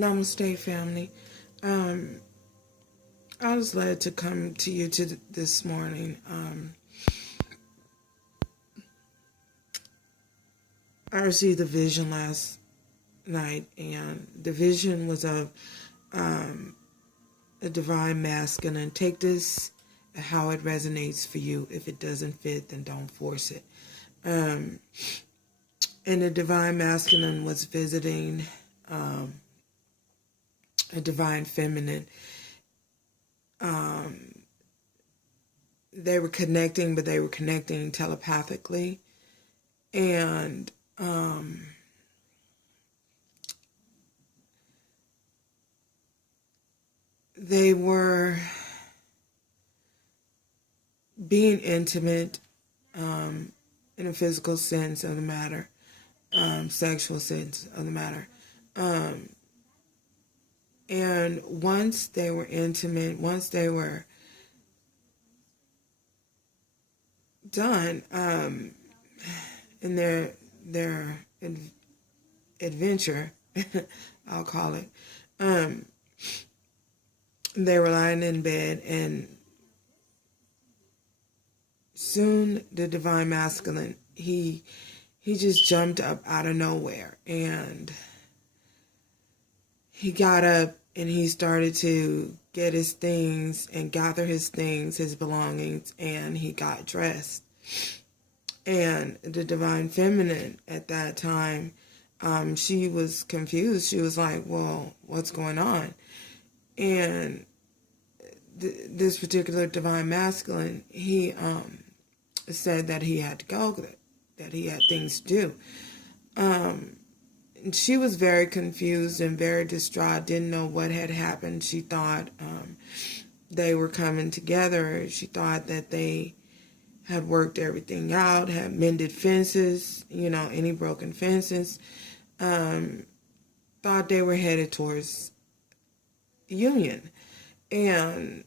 Namaste, family. I was led to come to you this morning. I received a vision last night, and the vision was of a divine masculine. Take this how it resonates for you. If it doesn't fit, then don't force it. And the divine masculine was visiting a divine feminine. They were connecting, but they were connecting telepathically. And they were being intimate in a physical sense of the matter, sexual sense of the matter. And once they were intimate, once they were done in their adventure, I'll call it, they were lying in bed, and soon the divine masculine, he just jumped up out of nowhere, and he got up and he started to get his things and gather his things, his belongings, and he got dressed. And the divine feminine at that time, she was confused. She was like, well, what's going on? And this particular divine masculine, he said that he had to go, that he had things to do. And she was very confused and very distraught, didn't know what had happened. She thought they were coming together. She thought that they had worked everything out, had mended fences, any broken fences. Thought they were headed towards union. And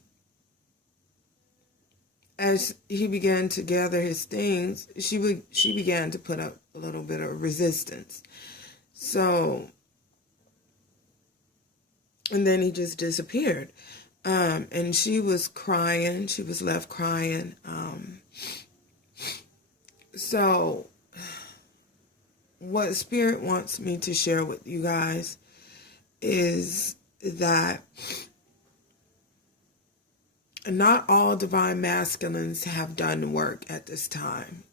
as he began to gather his things, she began to put up a little bit of resistance. So, and then he just disappeared. And she was crying. She was left crying. So, what Spirit wants me to share with you guys is that not all divine masculines have done the work at this time.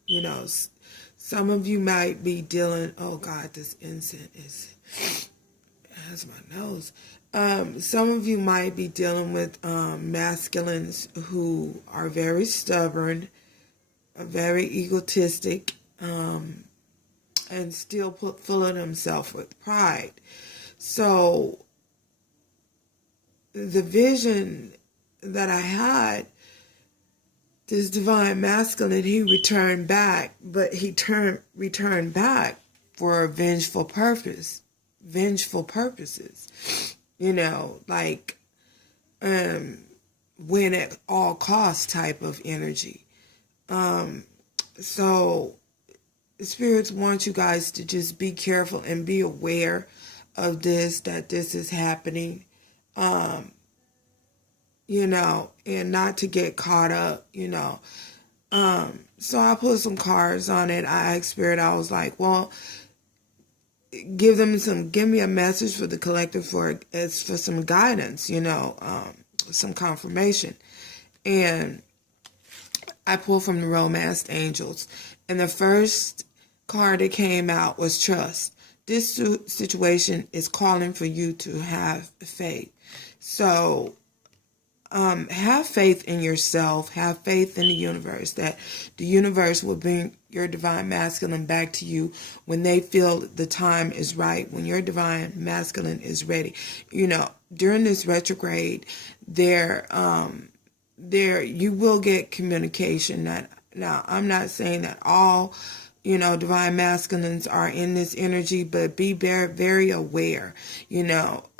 Some of you might be dealing, oh God, this incense has my nose. Some of you might be dealing with masculines who are very stubborn, very egotistic, and still full of themselves with pride. So the vision that I had, this divine masculine, he returned back, but he returned back for a vengeful purposes, like win at all costs type of energy. So spirits want you guys to just be careful and be aware of this, that this is happening, and not to get caught up, So I put some cards on it. I asked Spirit, I was like, well, give me a message for the collective for some guidance, some confirmation. And I pulled from the Romanced Angels. And the first card that came out was trust. This situation is calling for you to have faith. So have faith in yourself, have faith in the universe, that the universe will bring your divine masculine back to you when they feel the time is right, when your divine masculine is ready. During this retrograde, there you will get communication. Now, I'm not saying that all, divine masculines are in this energy, but be very, very aware,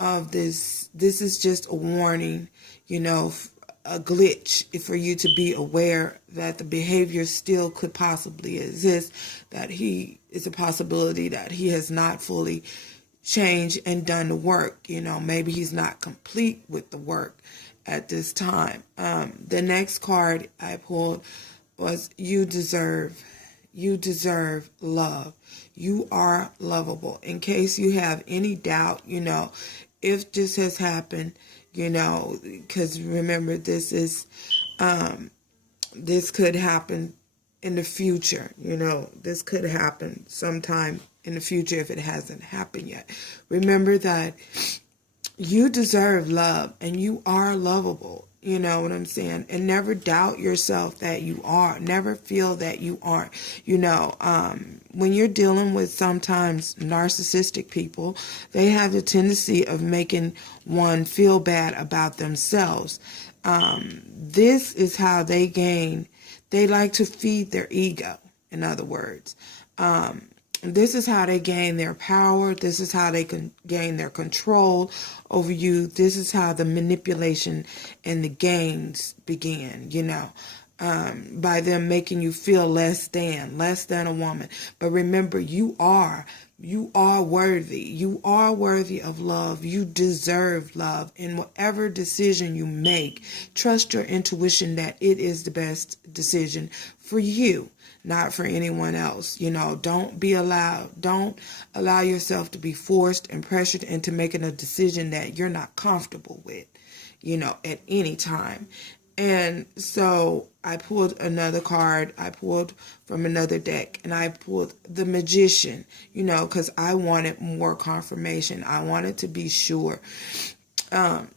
of this. This is just a warning, a glitch for you to be aware that the behavior still could possibly exist, that he is a possibility that he has not fully changed and done the work. You know, maybe he's not complete with the work at this time. The next card I pulled was you deserve love. You are lovable. In case you have any doubt, you know, if this has happened, you know, because remember, this could happen in the future. You know, this could happen sometime in the future if it hasn't happened yet. Remember that you deserve love and you are lovable. You know what I'm saying? And never doubt yourself that you are. Never feel that you aren't. You know, when you're dealing with sometimes narcissistic people, they have the tendency of making one feel bad about themselves. This is how they gain. They like to feed their ego, in other words. This is how they gain their power. This is how they can gain their control over you. This is how the manipulation and the games begin, you know, by them making you feel less than a woman. But remember, you are worthy. You are worthy of love. You deserve love. In whatever decision you make, trust your intuition that it is the best decision for you, not for anyone else. You know, don't allow yourself to be forced and pressured into making a decision that you're not comfortable with, you know, at any time. And so I pulled another card. I pulled from another deck, and I pulled the Magician, you know, because I wanted more confirmation. I wanted to be sure.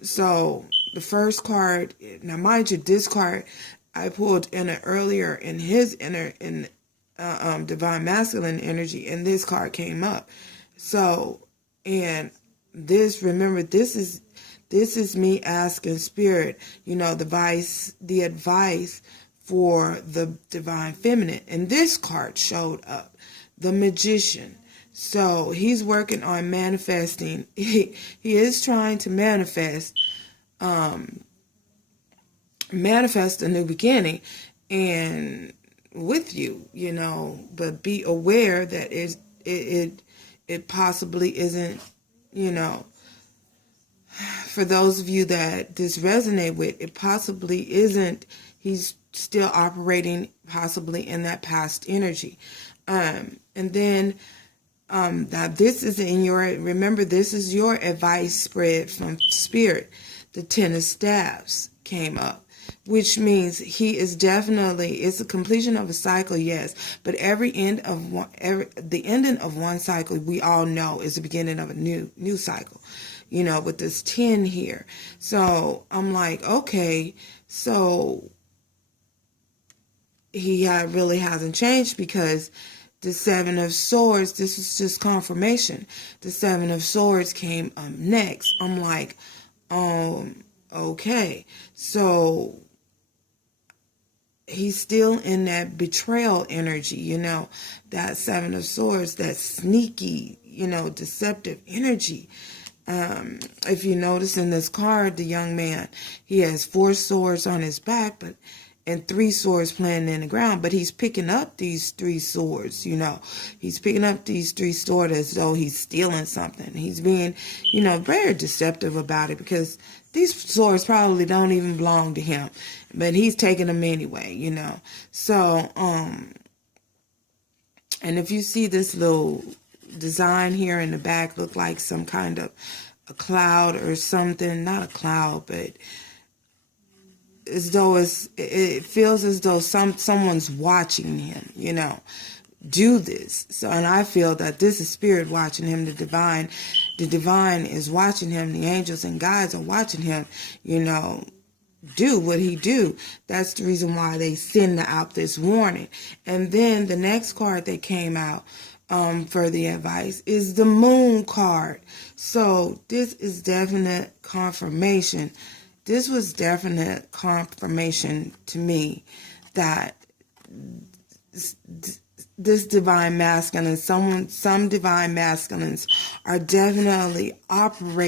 So the first card, now mind you, this card I pulled in it earlier in his divine masculine energy, and this card came up. So, and this, remember, this is me asking Spirit, you know, the advice for the divine feminine. And this card showed up, the Magician. So he's working on manifesting. He is trying to manifest a new beginning and with you, you know, but be aware that it possibly isn't, you know, for those of you that this resonate with, it possibly isn't, he's still operating possibly in that past energy. And then now this is remember, this is your advice spread from Spirit. The Ten of Staves came up, which means he is definitely, it's a completion of a cycle, yes, but the ending of one cycle, we all know, is the beginning of a new cycle, you know, with this 10 here. So I'm like, okay, so he really hasn't changed, because the Seven of Swords, this was just confirmation. The Seven of Swords came up next. I'm like, okay, so he's still in that betrayal energy, you know, that Seven of Swords, that sneaky, you know, deceptive energy. If you notice in this card, the young man, he has 4 swords on his back, and 3 swords planted in the ground, but he's picking up these 3 swords, you know. He's picking up these 3 swords as though he's stealing something. He's being, you know, very deceptive about it, because these swords probably don't even belong to him, but he's taking them anyway, you know. So, and if you see this little design here in the back, look like some kind of a cloud or something, not a cloud, but as though it feels as though someone's watching him, you know, do this. So, and I feel that this is Spirit watching him. The divine is watching him. The angels and guides are watching him, you know, do what he do. That's the reason why they send out this warning. And then the next card that came out for the advice is the Moon card. So this is definite confirmation. This was definite confirmation to me that this divine masculine, some divine masculines are definitely operating